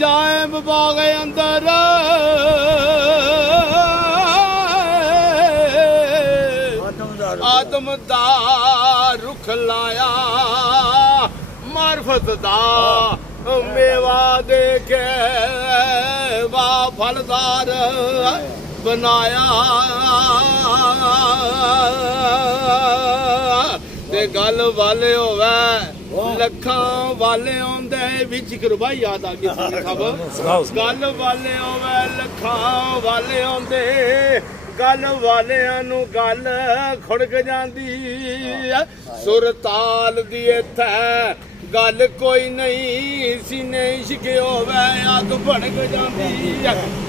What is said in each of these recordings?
जाए बाग अंदर आदम दा रुख लाया मार्फत दा मेवा दे के वा फलदार बनाया ते गल वाले होवे लखां वाले आंदे विच करवाई याद आ गई सब गल वाले होवे लखां वाले आंदे गल वालियां नू गल खुड़क जांदी सुर ताल दी इत्थे गल कोई नहीं सीने इश्क होवे अग भड़क जांदी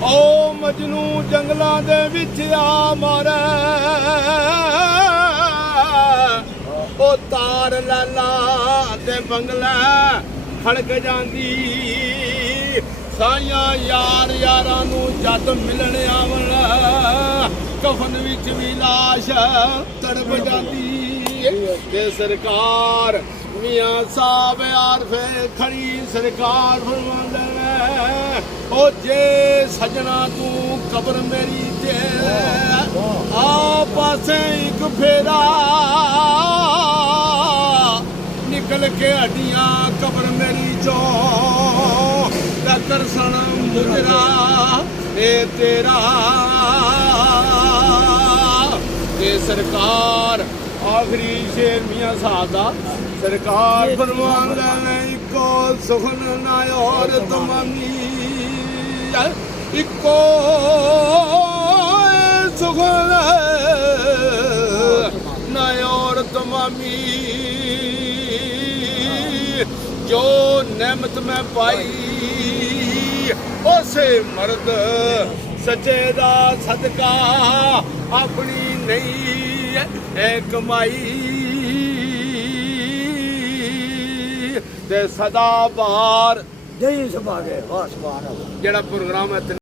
ओ मजनू जंगलां दे विच आ मारे ओ तार लाला ते बंगला खड़क जांदी साइयां यार यारां नू जद मिलन आवन कफन विच भी लाश तड़प जांदी ते सरकार मियां साहब आरफे खड़ी सरकार फरमांदे ने ओ जे सजना तू कब्र मेरी ते आ पासे एक फेरा निकल के हड्डियां कब्र मेरी चो कर सनम मुजरा ए तेरा ते सरकार आखिरी शेर मियां साहब दा सरकार फरमांदे ने इको सुखन ना और तमामी इको सुखन ना और तमामी जो नेमत में पाई उसे मर्द सच्चे दा सदका अपनी नहीं है कमाई ते सदा बार जय सभागे वाह सुभान अल्लाह जेड़ा प्रोग्राम है